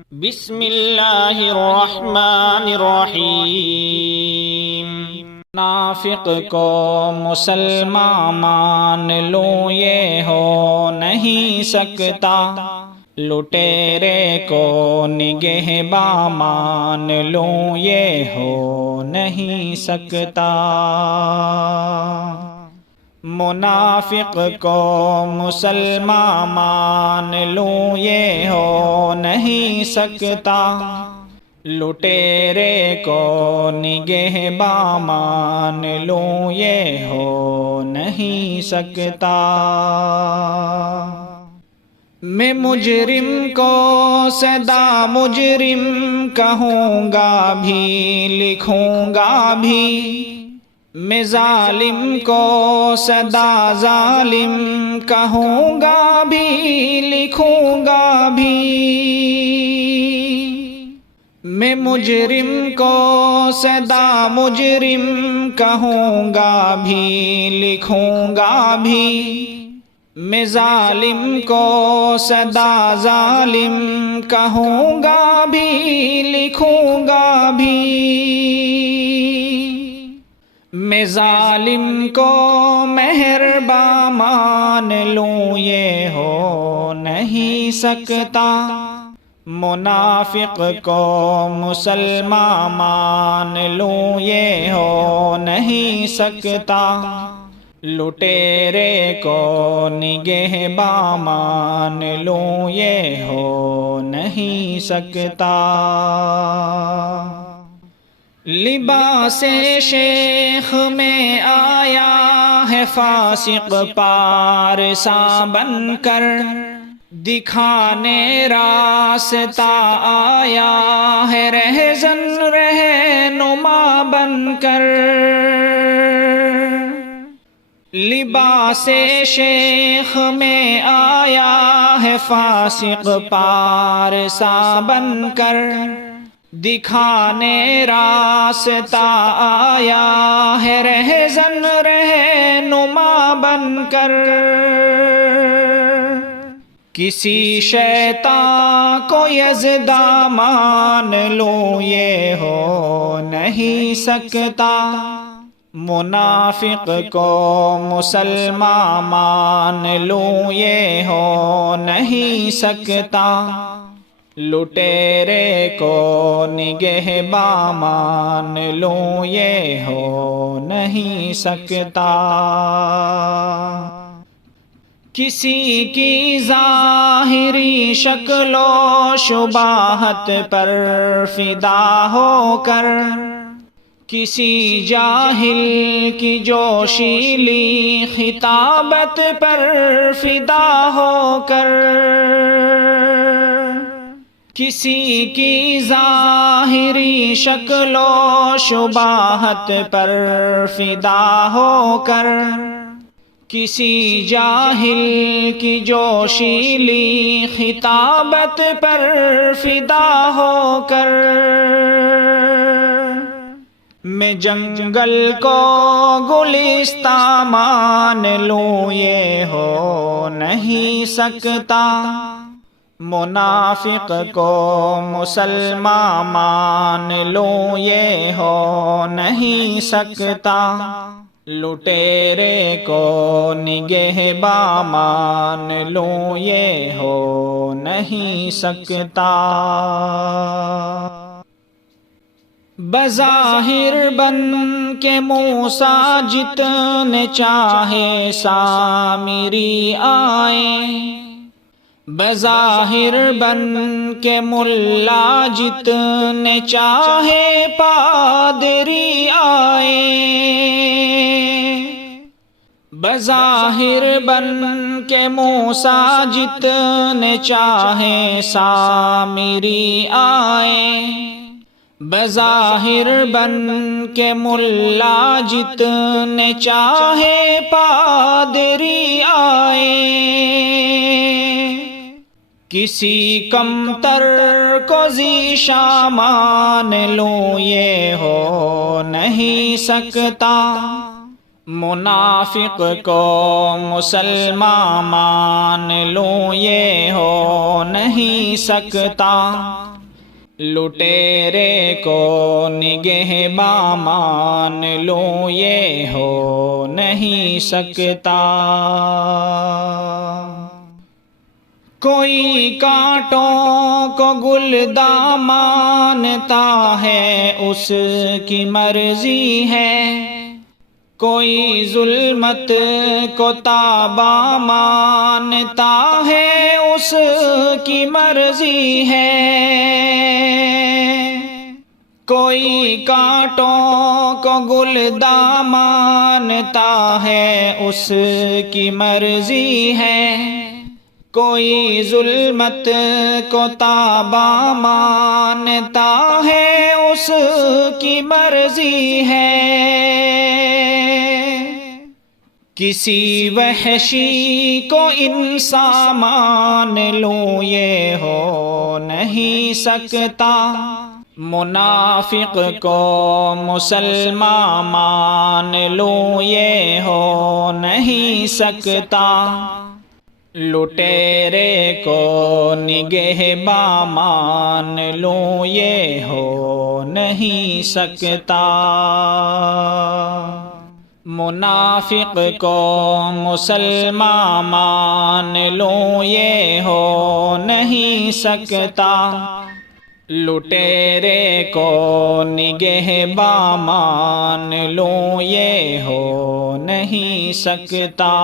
بسم اللہ الرحمن الرحیم۔ منافق کو مسلمان مان لوں یہ ہو نہیں سکتا، لٹیرے کو نگہباں مان لوں یہ ہو نہیں سکتا۔ منافق کو مسلمان مان لوں یہ ہو نہیں سکتا، لٹیرے کو نگہباں مان لوں یہ ہو نہیں سکتا۔ میں مجرم کو سدا مجرم کہوں گا بھی لکھوں گا بھی، میں ظالم کو سدا ظالم کہوں گا بھی لکھوں گا بھی، میں مجرم کو سدا مجرم کہوں گا بھی لکھوں گا بھی، میں ظالم کو سدا ظالم کہوں گا بھی لکھوں گا بھی، میں ظالم کو مہرباں مان لوں یہ ہو نہیں سکتا، منافق کو مسلمان مان لوں یہ ہو نہیں سکتا، لٹیرے کو نگہباں مان لوں یہ ہو نہیں سکتا۔ لباس شیخ میں آیا ہے فاسق پارساں بن کر، دکھانے راستہ آیا ہے رہزن رہنما بن کر، لباس شیخ میں آیا ہے فاسق پارساں بن کر، دکھانے راستہ آیا ہے رہزن رہنما بن کر، کسی شیطان کو یزداں مان لوں یہ ہو نہیں سکتا، منافق کو مسلمان مان لوں یہ ہو نہیں سکتا، لٹیرے کو نگہباں مان لوں یہ ہو نہیں سکتا۔ کسی کی ظاہری شکل و شباہت پر فدا ہو کر، کسی جاہل کی جوشیلی خطابت پر فدا ہو کر، کسی کی ظاہری شکل و شباہت پر فدا ہو کر، کسی جاہل کی جوشیلی خطابت پر فدا ہو کر، میں جنگل کو گلستاں مان لوں یہ ہو نہیں سکتا، منافق کو مسلمان مان لوں یہ ہو نہیں سکتا، لٹیرے کو نگہباں مان لوں یہ ہو نہیں سکتا۔ بظاہر بن کے موسیٰ جتنے چاہے سامری آئیں، بظاہر بن کے ملا جتنے چاہے پادری آئیں، بظاہر بن کے موسیٰ جتنے چاہے سامری آئیں، بظاہر بن کے ملا جتنے چاہے پادری آئیں، کسی کمتر کو ذیشاں مان لوں یہ ہو نہیں سکتا، منافق کو مسلمان مان لوں یہ ہو نہیں سکتا، لٹیرے کو نگہباں مان لوں یہ ہو نہیں سکتا۔ کوئی کانٹوں کو گلداں مانتا ہے اس کی مرضی ہے، کوئی ظلمت کو تاباں مانتا ہے اس کی مرضی ہے۔ کوئی کانٹوں کو گلداں مانتا ہے اس کی مرضی ہے، کوئی ظلمت کو تاباں مانتا ہے اس کی مرضی ہے۔ کسی وحشی کو انسان مان لوں یہ ہو نہیں سکتا، منافق کو مسلمان مان لوں یہ ہو نہیں سکتا۔ لٹیرے کو نگہباں مان لوں یہ ہو نہیں سکتا۔ منافق کو مسلمان مان لوں یہ ہو نہیں سکتا، لٹیرے کو نگہباں مان لوں یہ ہو نہیں سکتا۔